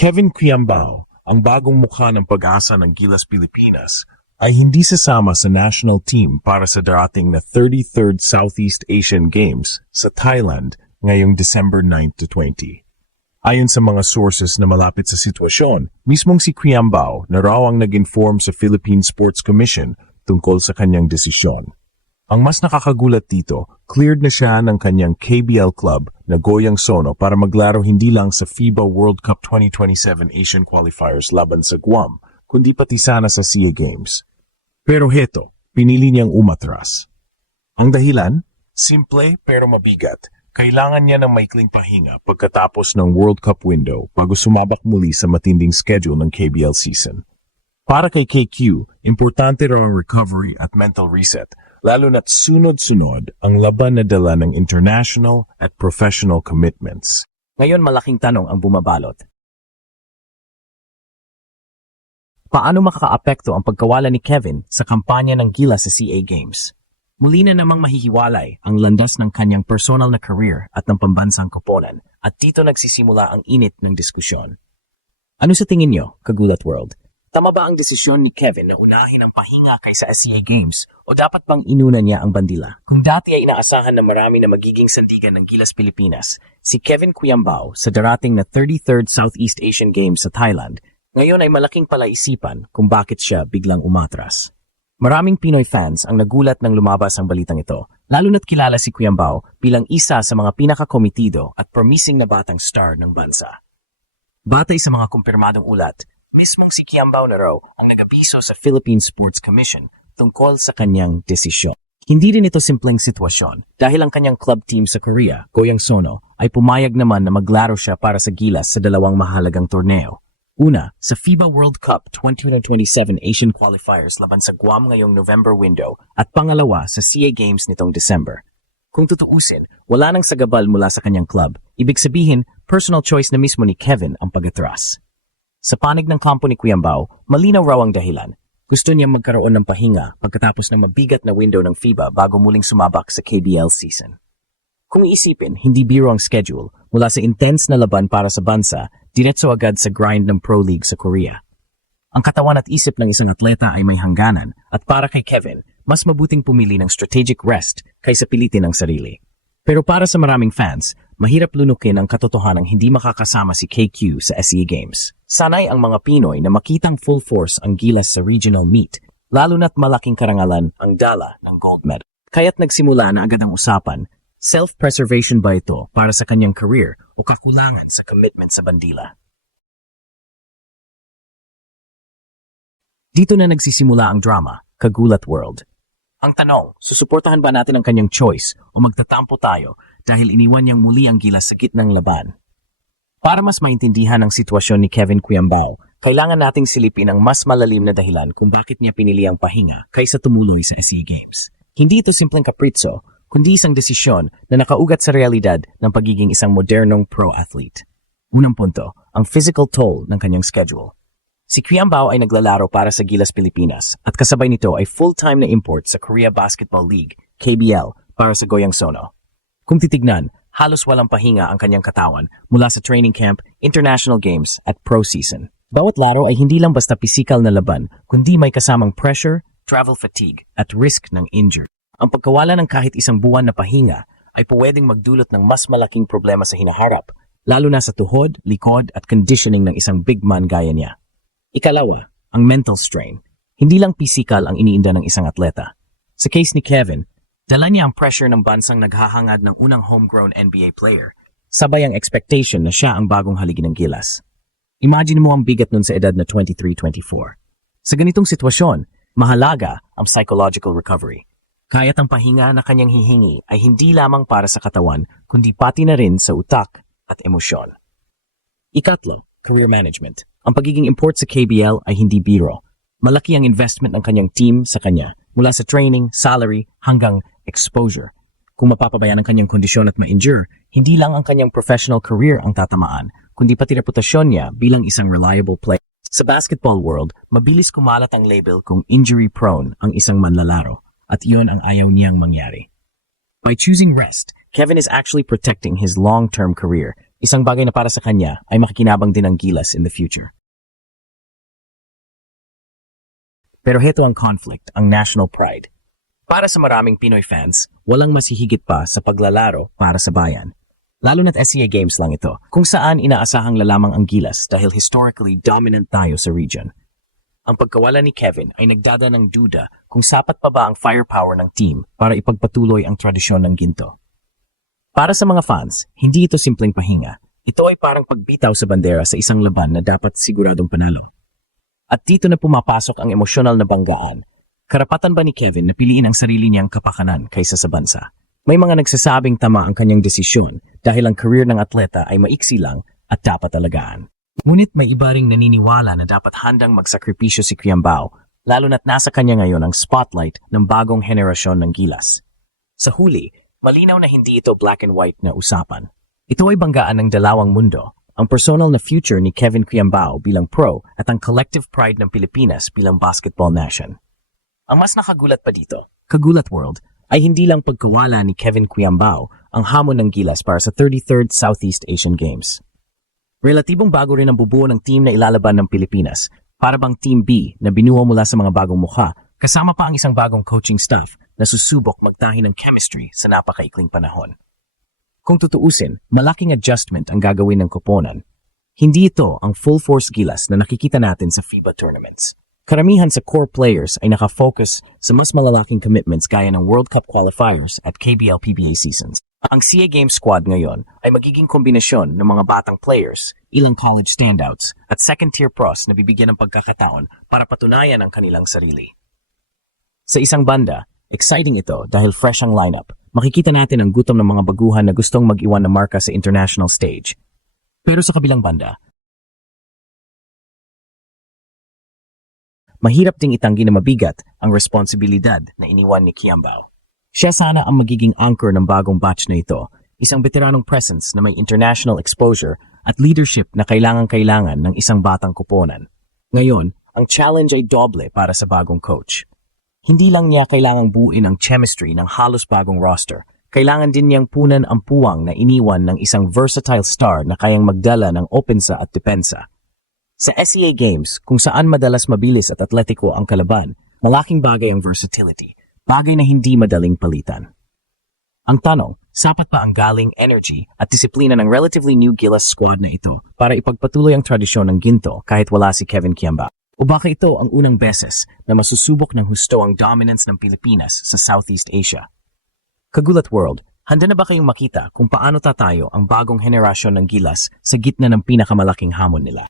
Kevin Quiambao, ang bagong mukha ng pag-asa ng Gilas Pilipinas, ay hindi sasama sa national team para sa darating na 33rd Southeast Asian Games sa Thailand ngayong December 9 to 20. Ayon sa mga sources na malapit sa sitwasyon, mismong si Quiambao na raw ang nag-inform sa Philippine Sports Commission tungkol sa kanyang desisyon. Ang mas nakakagulat dito, cleared na siya ng kanyang KBL club na Goyang Sono para maglaro hindi lang sa FIBA World Cup 2027 Asian Qualifiers laban sa Guam, kundi pati sana sa SEA Games. Pero heto, pinili niyang umatras. Ang dahilan? Simple pero mabigat. Kailangan niya ng maikling pahinga pagkatapos ng World Cup window bago sumabak muli sa matinding schedule ng KBL season. Para kay KQ, importante raw ang recovery at mental reset, lalo na't sunod-sunod ang laban na dala ng international at professional commitments. Ngayon malaking tanong ang bumabalot. Paano makakaapekto ang pagkawala ni Kevin sa kampanya ng Gilas sa SEA Games? Muli na namang mahihiwalay ang landas ng kanyang personal na career at ng pambansang koponan at dito nagsisimula ang init ng diskusyon. Ano sa tingin nyo, Kagulat World? Tama ba ang desisyon ni Kevin na unahin ang pahinga kaysa SEA Games o dapat bang inuna niya ang bandila? Kung dati ay inaasahan na marami na magiging sandigan ng Gilas Pilipinas, si Kevin Quiambao sa darating na 33rd Southeast Asian Games sa Thailand, ngayon ay malaking palaisipan kung bakit siya biglang umatras. Maraming Pinoy fans ang nagulat nang lumabas ang balitang ito, lalo na't kilala si Quiambao bilang isa sa mga pinakakomitido at promising na batang star ng bansa. Batay sa mga kumpirmadong ulat, mismong si Quiambao na raw ang nag-abiso sa Philippine Sports Commission tungkol sa kanyang desisyon. Hindi rin ito simpleng sitwasyon dahil ang kanyang club team sa Korea, Goyang Sono, ay pumayag naman na maglaro siya para sa Gilas sa dalawang mahalagang torneo. Una, sa FIBA World Cup 2027 Asian Qualifiers laban sa Guam ngayong November window at pangalawa sa SEA Games nitong December. Kung tutuusin, wala nang sagabal mula sa kanyang club, ibig sabihin personal choice na mismo ni Kevin ang pag-atras. Sa panig ng kampo ni Quiambao, malinaw raw ang dahilan. Gusto niya magkaroon ng pahinga pagkatapos ng mabigat na window ng FIBA bago muling sumabak sa KBL season. Kung iisipin, hindi biro ang schedule, mula sa intense na laban para sa bansa, diretso agad sa grind ng Pro League sa Korea. Ang katawan at isip ng isang atleta ay may hangganan at para kay Kevin, mas mabuting pumili ng strategic rest kaysa pilitin ang sarili. Pero para sa maraming fans, mahirap lunukin ang katotohanang hindi makakasama si KQ sa SEA Games. Sanay ang mga Pinoy na makitang full force ang Gilas sa regional meet, lalo na't malaking karangalan ang dala ng gold medal. Kaya't nagsimula na agad ang usapan, self-preservation ba ito para sa kanyang career o kakulangan sa commitment sa bandila? Dito na nagsisimula ang drama, Kagulat World. Ang tanong, susuportahan ba natin ang kanyang choice o magtatampo tayo dahil iniwan niyang muli ang Gilas sa gitnang laban? Para mas maintindihan ang sitwasyon ni Kevin Quiambao, kailangan nating silipin ang mas malalim na dahilan kung bakit niya pinili ang pahinga kaysa tumuloy sa SEA Games. Hindi ito simpleng kapritso, kundi isang desisyon na nakaugat sa realidad ng pagiging isang modernong pro-athlete. Unang punto, ang physical toll ng kanyang schedule. Si Quiambao ay naglalaro para sa Gilas Pilipinas at kasabay nito ay full-time na import sa Korea Basketball League, KBL, para sa Goyang Sono. Kung titignan, halos walang pahinga ang kanyang katawan mula sa training camp, international games at pro season. Bawat laro ay hindi lang basta pisikal na laban, kundi may kasamang pressure, travel fatigue at risk ng injury. Ang pagkawala ng kahit isang buwan na pahinga ay pwedeng magdulot ng mas malaking problema sa hinaharap, lalo na sa tuhod, likod at conditioning ng isang big man gaya niya. Ikalawa, ang mental strain. Hindi lang pisikal ang iniinda ng isang atleta. Sa case ni Kevin, dala niya ang pressure ng bansang naghahangad ng unang homegrown NBA player, sabay ang expectation na siya ang bagong haligi ng Gilas. Imagine mo ang bigat nun sa edad na 23-24. Sa ganitong sitwasyon, mahalaga ang psychological recovery. Kaya't ang pahinga na kanyang hihingi ay hindi lamang para sa katawan, kundi pati na rin sa utak at emosyon. Ikatlo, career management. Ang pagiging import sa KBL ay hindi biro. Malaki ang investment ng kanyang team sa kanya, mula sa training, salary, hanggang exposure. Kung mapapabayaan ang kanyang kondisyon at ma-injure, hindi lang ang kanyang professional career ang tatamaan, kundi pati reputasyon niya bilang isang reliable player. Sa basketball world, mabilis kumalat ang label kung injury-prone ang isang manlalaro, at iyon ang ayaw niyang mangyari. By choosing rest, Kevin is actually protecting his long-term career, Isang bagay na para sa kanya ay makikinabang din ang Gilas in the future. Pero heto ang conflict, ang national pride. Para sa maraming Pinoy fans, walang masihigit pa sa paglalaro para sa bayan. Lalo na't SCA Games lang ito, kung saan inaasahang lalamang ang Gilas dahil historically dominant tayo sa region. Ang pagkawala ni Kevin ay nagdada ng duda kung sapat pa ba ang firepower ng team para ipagpatuloy ang tradisyon ng ginto. Para sa mga fans, hindi ito simpleng pahinga. Ito ay parang pagbitaw sa bandera sa isang laban na dapat siguradong panalo. At dito na pumapasok ang emosyonal na banggaan. Karapatan ba ni Kevin na piliin ang sarili niyang kapakanan kaysa sa bansa? May mga nagsasabing tama ang kanyang desisyon dahil ang career ng atleta ay maiksi lang at dapat alagaan. Ngunit may iba ring naniniwala na dapat handang magsakripisyo si Quiambao, lalo na't nasa kanya ngayon ang spotlight ng bagong henerasyon ng Gilas. Sa huli, malinaw na hindi ito black and white na usapan. Ito ay banggaan ng dalawang mundo, ang personal na future ni Kevin Quiambao bilang pro at ang collective pride ng Pilipinas bilang basketball nation. Ang mas nakagulat pa dito, Kagulat World, ay hindi lang pagkawala ni Kevin Quiambao ang hamon ng Gilas para sa 33rd Southeast Asian Games. Relatibong bago rin ang bubuo ng team na ilalaban ng Pilipinas, para bang Team B na binuo mula sa mga bagong mukha, kasama pa ang isang bagong coaching staff na susubok magtahi ng chemistry sa napakaikling panahon. Kung tutuusin, malaking adjustment ang gagawin ng koponan. Hindi ito ang full-force Gilas na nakikita natin sa FIBA tournaments. Karamihan sa core players ay nakafocus sa mas malalaking commitments gaya ng World Cup qualifiers at KBL-PBA seasons. Ang CA Games squad ngayon ay magiging kombinasyon ng mga batang players, ilang college standouts, at second-tier pros na bibigyan ng pagkakataon para patunayan ang kanilang sarili. Sa isang banda, exciting ito dahil fresh ang lineup. Makikita natin ang gutom ng mga baguhan na gustong mag-iwan ng marka sa international stage. Pero sa kabilang banda, mahirap ding itanggi na mabigat ang responsibilidad na iniwan ni Quiambao. Siya sana ang magiging anchor ng bagong batch na ito, isang veteranong presence na may international exposure at leadership na kailangan-kailangan ng isang batang koponan. Ngayon, ang challenge ay doble para sa bagong coach. Hindi lang niya kailangang buuin ang chemistry ng halos bagong roster, kailangan din niyang punan ang puwang na iniwan ng isang versatile star na kayang magdala ng opensa at depensa. Sa SCA Games, kung saan madalas mabilis at atletiko ang kalaban, malaking bagay ang versatility, bagay na hindi madaling palitan. Ang tanong, sapat pa ang galing, energy at disiplina ng relatively new Gilas squad na ito para ipagpatuloy ang tradisyon ng ginto kahit wala si Kevin Quiambao? O baka ito ang unang beses na masusubok ng husto ang dominance ng Pilipinas sa Southeast Asia? Kagulat World, handa na ba kayong makita kung paano tatayo ang bagong henerasyon ng Gilas sa gitna ng pinakamalaking hamon nila?